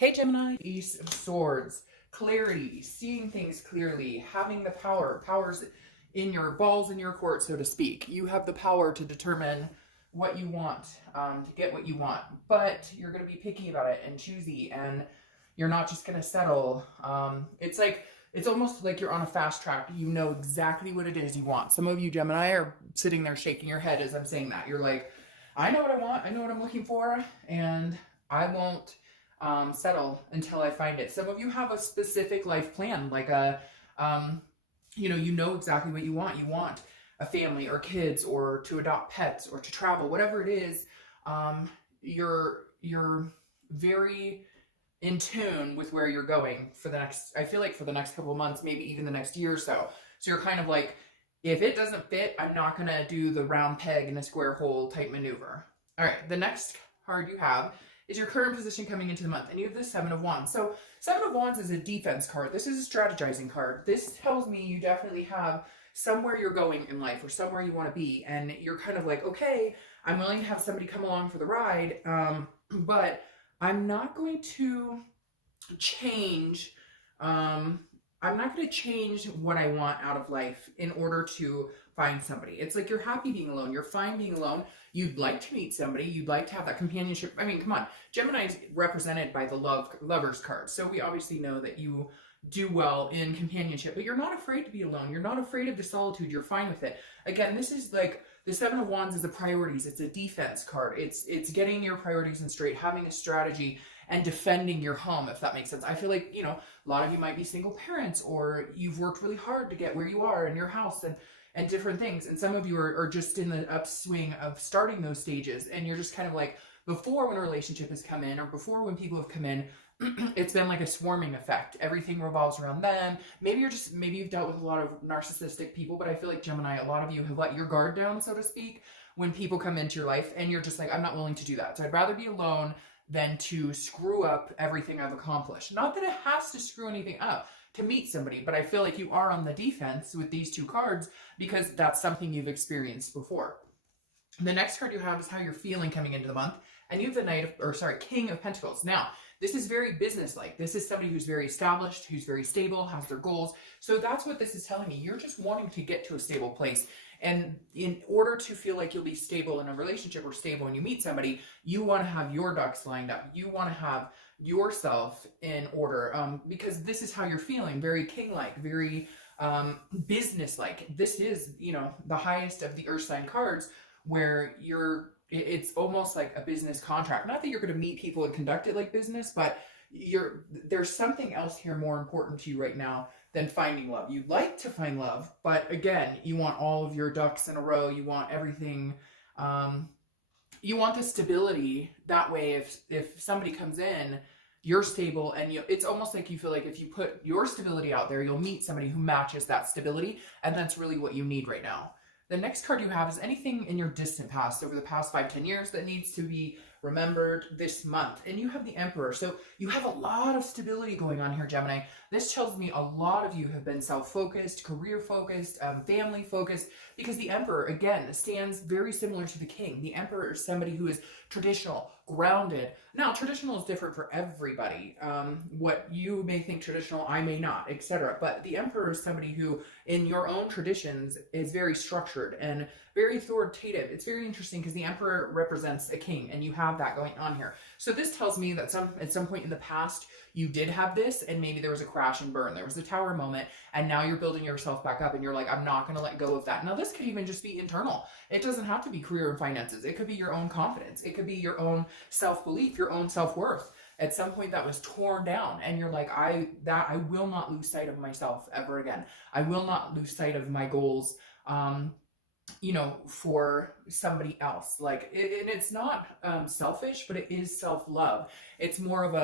Hey Gemini, Ace of Swords, clarity, seeing things clearly, having the powers in your balls in your court, so to speak. You have the power to determine what you want, to get what you want, but you're going to be picky about it and choosy, and you're not just going to settle. It's almost like you're on a fast track. You know exactly what it is you want. Some of you Gemini are sitting there shaking your head as I'm saying that. You're like, I know what I want, I know what I'm looking for, and I won't settle until I find it. Some of you have a specific life plan, like you know exactly what you want. You want a family or kids or to adopt pets or to travel, whatever it is. You're very in tune with where you're going for the next, I feel like for the next couple of months, maybe even the next year or so. So you're kind of like, if it doesn't fit, I'm not going to do the round peg in a square hole type maneuver. All right, the next card you have is your current position coming into the month, and you have the Seven of Wands. So Seven of Wands is a defense card. This is a strategizing card. This tells me you definitely have somewhere you're going in life or somewhere you want to be, and you're kind of like, okay, I'm willing to have somebody come along for the ride, but I'm not going to change. I'm not going to change what I want out of life in order to find somebody. It's like you're happy being alone. You're fine being alone. You'd like to meet somebody. You'd like to have that companionship. I mean, come on. Gemini is represented by the lovers card. So we obviously know that you do well in companionship, but you're not afraid to be alone. You're not afraid of the solitude. You're fine with it. Again, this is like the Seven of Wands is the priorities. It's a defense card. It's getting your priorities in straight, having a strategy, and defending your home, if that makes sense. I feel like, a lot of you might be single parents, or you've worked really hard to get where you are in your house and different things. And some of you are just in the upswing of starting those stages, and you're just kind of like, before when a relationship has come in, or before when people have come in, it's been like a swarming effect. Everything revolves around them. Maybe you've dealt with a lot of narcissistic people, but I feel like Gemini, a lot of you have let your guard down, so to speak, when people come into your life, and you're just like, I'm not willing to do that. So I'd rather be alone than to screw up everything I've accomplished. Not that it has to screw anything up to meet somebody, but I feel like you are on the defense with these two cards because that's something you've experienced before. The next card you have is how you're feeling coming into the month, and you have the King of Pentacles. Now, this is very business-like. This is somebody who's very established, who's very stable, has their goals. So that's what this is telling me. You're just wanting to get to a stable place. And in order to feel like you'll be stable in a relationship or stable when you meet somebody, you want to have your ducks lined up. You want to have yourself in order, because this is how you're feeling, very king-like, very business-like. This is, the highest of the earth sign cards, where it's almost like a business contract. Not that you're going to meet people and conduct it like business, but there's something else here more important to you right now than finding love. You'd like to find love, but again, you want all of your ducks in a row. You want everything. You want the stability. That way, if somebody comes in, you're stable, and it's almost like you feel like if you put your stability out there, you'll meet somebody who matches that stability, and that's really what you need right now. The next card you have is anything in your distant past, over the past 5-10 years, that needs to be remembered this month. And you have the Emperor. So you have a lot of stability going on here, Gemini. This tells me a lot of you have been self-focused, career-focused, family-focused, because the Emperor, again, stands very similar to the King. The Emperor is somebody who is traditional, grounded. Now, traditional is different for everybody. What you may think traditional, I may not, etc. But the Emperor is somebody who, in your own traditions, is very structured and very authoritative. It's very interesting because the Emperor represents a king, and you have that going on here. So this tells me that at some point in the past, you did have this, and maybe there was a crash and burn. There was a tower moment, and now you're building yourself back up, and you're like, I'm not going to let go of that. Now, this could even just be internal. It doesn't have to be career and finances. It could be your own confidence. It could be your own self-belief, your own self-worth. At some point that was torn down, and you're like, I will not lose sight of myself ever again. I will not lose sight of my goals, for somebody else. And it's not selfish, but it is self-love. It's more of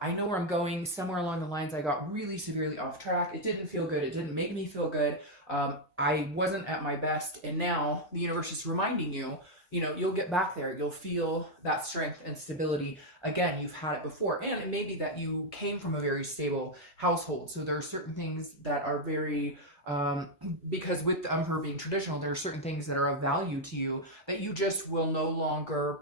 I know where I'm going. Somewhere along the lines, I got really severely off track. It didn't feel good. It didn't make me feel good. I wasn't at my best, and now the universe is reminding you, you'll get back there. You'll feel that strength and stability again. You've had it before, and it may be that you came from a very stable household. So there are certain things that are very, because with the Emperor being traditional, there are certain things that are of value to you that you just will no longer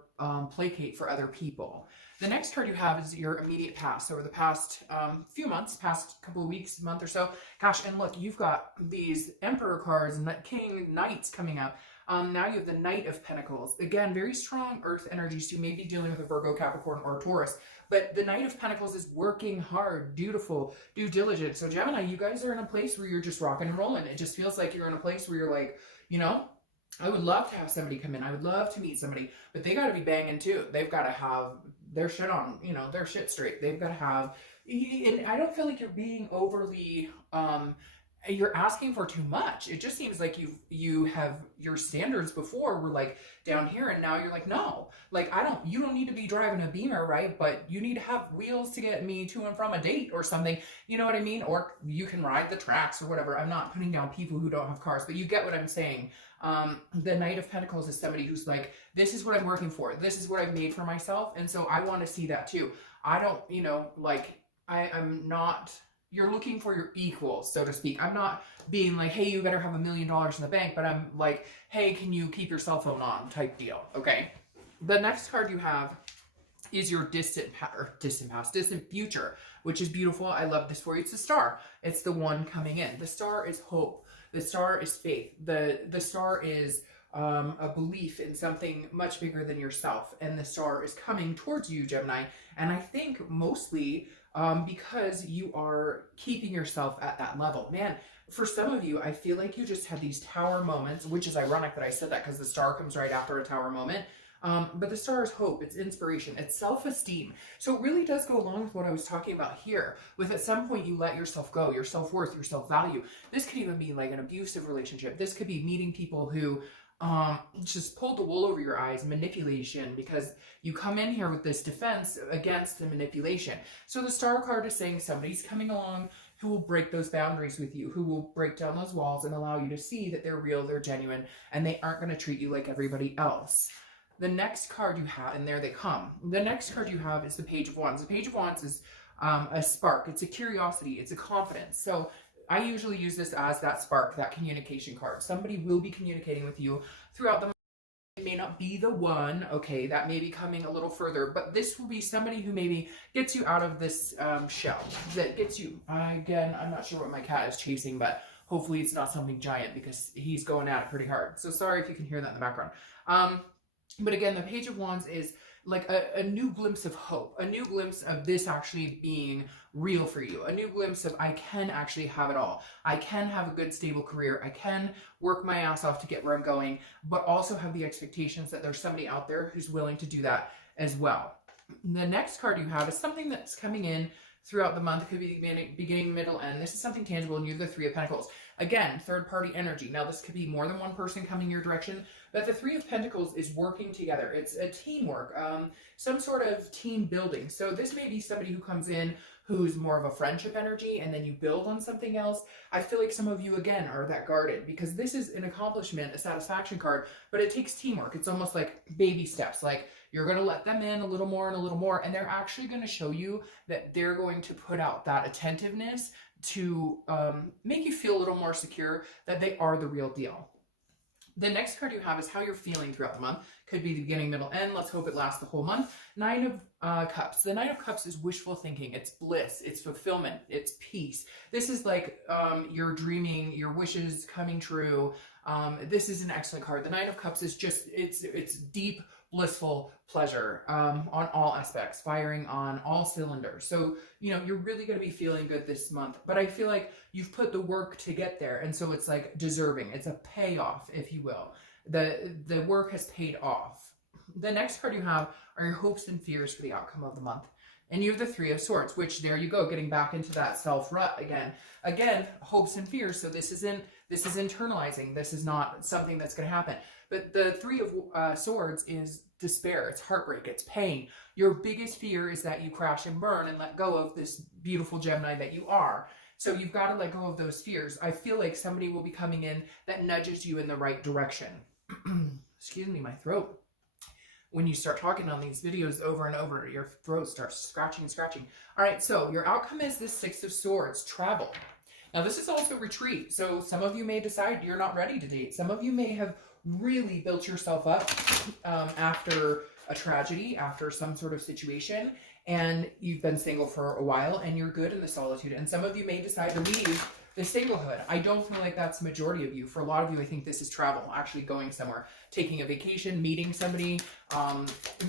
placate for other people. The next card you have is your immediate past. Over the past few months, past couple of weeks, month or so. Gosh, and look, you've got these Emperor cards and King, Knights coming up. Now you have the Knight of Pentacles. Again, very strong earth energies. You may be dealing with a Virgo, Capricorn, or a Taurus. But the Knight of Pentacles is working hard, dutiful, due diligence. So Gemini, you guys are in a place where you're just rocking and rolling. It just feels like you're in a place where you're like, you know, I would love to have somebody come in. I would love to meet somebody. But they got to be banging too. They've got to have their shit on, you know, their shit straight. They've got to have, and I don't feel like you're being overly, you're asking for too much. It just seems like you have your standards before were like down here, and now you're like, no, like you don't need to be driving a Beamer, right? But you need to have wheels to get me to and from a date or something. You know what I mean? Or you can ride the tracks or whatever. I'm not putting down people who don't have cars, but you get what I'm saying. The Knight of Pentacles is somebody who's like, this is what I'm working for. This is what I've made for myself. And so I want to see that too. I don't, you know, like I'm not, you're looking for your equal, so to speak. I'm not being like, hey, you better have $1 million in the bank, but I'm like, hey, can you keep your cell phone on type deal, okay? The next card you have is your distant future, which is beautiful. I love this for you. It's the Star. It's the one coming in. The Star is hope. The Star is faith. The Star is a belief in something much bigger than yourself. And the Star is coming towards you, Gemini. And I think mostly because you are keeping yourself at that level. Man, for some of you, I feel like you just had these tower moments, which is ironic that I said that because the Star comes right after a tower moment. But the Star is hope, it's inspiration, it's self-esteem. So it really does go along with what I was talking about here. With at some point you let yourself go, your self-worth, your self-value. This could even be like an abusive relationship. This could be meeting people who just pulled the wool over your eyes, manipulation, because you come in here with this defense against the manipulation. So the Star card is saying somebody's coming along who will break those boundaries with you, who will break down those walls and allow you to see that they're real, they're genuine, and they aren't going to treat you like everybody else. The next card you have, and there they come. The next card you have is the Page of Wands. The Page of Wands is a spark. It's a curiosity. It's a confidence. So I usually use this as that spark, that communication card. Somebody will be communicating with you throughout the month. It may not be the one, okay, that may be coming a little further, but this will be somebody who maybe gets you out of this shell, that gets you, again, I'm not sure what my cat is chasing, but hopefully it's not something giant because he's going at it pretty hard. So sorry if you can hear that in the background. But again, the Page of Wands is like a new glimpse of hope, a new glimpse of this actually being real for you, a new glimpse of I can actually have it all. I can have a good, stable career. I can work my ass off to get where I'm going, but also have the expectations that there's somebody out there who's willing to do that as well. The next card you have is something that's coming in throughout the month. It could be beginning, middle, end. This is something tangible, and you have the Three of Pentacles. Again, third-party energy. Now, this could be more than one person coming your direction, but the Three of Pentacles is working together. It's a teamwork, some sort of team building. So this may be somebody who comes in who's more of a friendship energy, and then you build on something else. I feel like some of you, again, are that guarded, because this is an accomplishment, a satisfaction card, but it takes teamwork. It's almost like baby steps. Like, you're going to let them in a little more and a little more, and they're actually going to show you that they're going to put out that attentiveness to make you feel a little more secure that they are the real deal. The next card you have is how you're feeling throughout the month. Could be the beginning, middle, end. Let's hope it lasts the whole month. Nine of Cups. The Nine of Cups is wishful thinking. It's bliss. It's fulfillment. It's peace. This is like your dreaming, your wishes coming true. This is an excellent card. The Nine of Cups is just, it's deep, blissful pleasure on all aspects, firing on all cylinders. So, you know, you're really going to be feeling good this month, but I feel like you've put the work to get there. And so it's like deserving. It's a payoff, if you will. The work has paid off. The next card you have are your hopes and fears for the outcome of the month. And you have the Three of Swords, which there you go, getting back into that self-rut again. Again, hopes and fears. So this is internalizing. This is not something that's going to happen. But the Three of Swords is despair. It's heartbreak. It's pain. Your biggest fear is that you crash and burn and let go of this beautiful Gemini that you are. So you've got to let go of those fears. I feel like somebody will be coming in that nudges you in the right direction. Excuse me, my throat. When you start talking on these videos over and over, your throat starts scratching. All right, so your outcome is this Six of Swords, travel. Now, this is also retreat. So some of you may decide you're not ready to date. Some of you may have really built yourself up after a tragedy, after some sort of situation, and you've been single for a while and you're good in the solitude. And some of you may decide to leave the singlehood. I don't feel like that's the majority of you. For a lot of you, I think this is travel, actually going somewhere, taking a vacation, meeting somebody.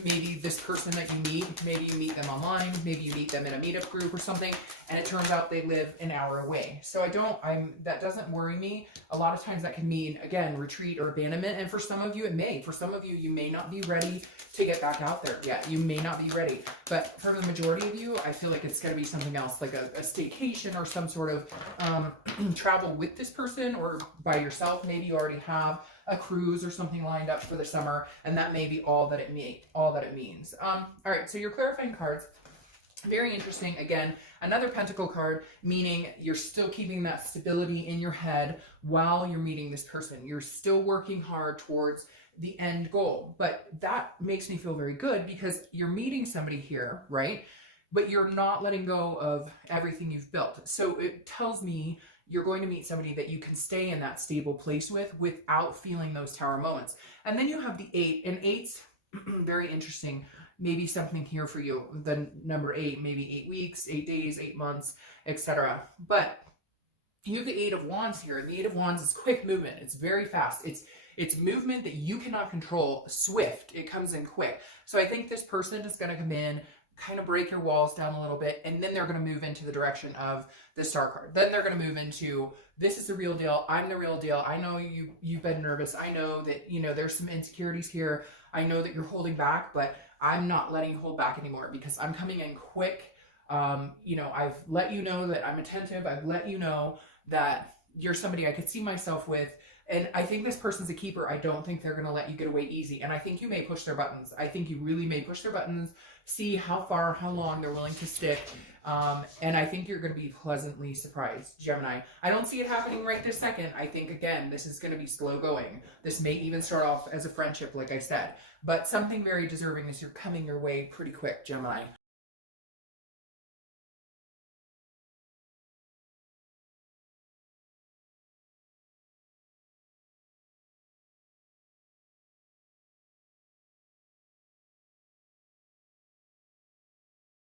Maybe this person that you meet, maybe you meet them online, maybe you meet them in a meetup group or something, and it turns out they live an hour away. So that doesn't worry me. A lot of times that can mean, again, retreat or abandonment. And for some of you, it may. For some of you, you may not be ready to get back out there yet. You may not be ready. But for the majority of you, I feel like it's going to be something else, like a staycation or some sort of travel with this person, or by yourself. Maybe you already have a cruise or something lined up for the summer, and that may be all that it means. All right, so your clarifying cards, very interesting. Again, another pentacle card, meaning you're still keeping that stability in your head while you're meeting this person. You're still working hard towards the end goal. But that makes me feel very good, because you're meeting somebody here, right? But you're not letting go of everything you've built. So it tells me you're going to meet somebody that you can stay in that stable place with without feeling those tower moments. And then you have the 8, and 8's very interesting. Maybe something here for you. The number 8, maybe 8 weeks, 8 days, 8 months, etc. But you have the 8 of Wands here. And the 8 of Wands is quick movement. It's very fast. It's movement that you cannot control, swift. It comes in quick. So I think this person is going to come in, kind of break your walls down a little bit, and then they're going to move into the direction of the Star card. Then they're going to move into, this is the real deal. I'm the real deal. I know you've been nervous. I know that, there's some insecurities here. I know that you're holding back, but I'm not letting you hold back anymore, because I'm coming in quick. I've let you know that I'm attentive. I've let you know that you're somebody I could see myself with. And I think this person's a keeper. I don't think they're going to let you get away easy. And I think you may push their buttons. I think you really may push their buttons, see how far, how long they're willing to stick. And I think you're going to be pleasantly surprised, Gemini. I don't see it happening right this second. I think, again, this is going to be slow going. This may even start off as a friendship, like I said. But something very deserving is you're coming your way pretty quick, Gemini.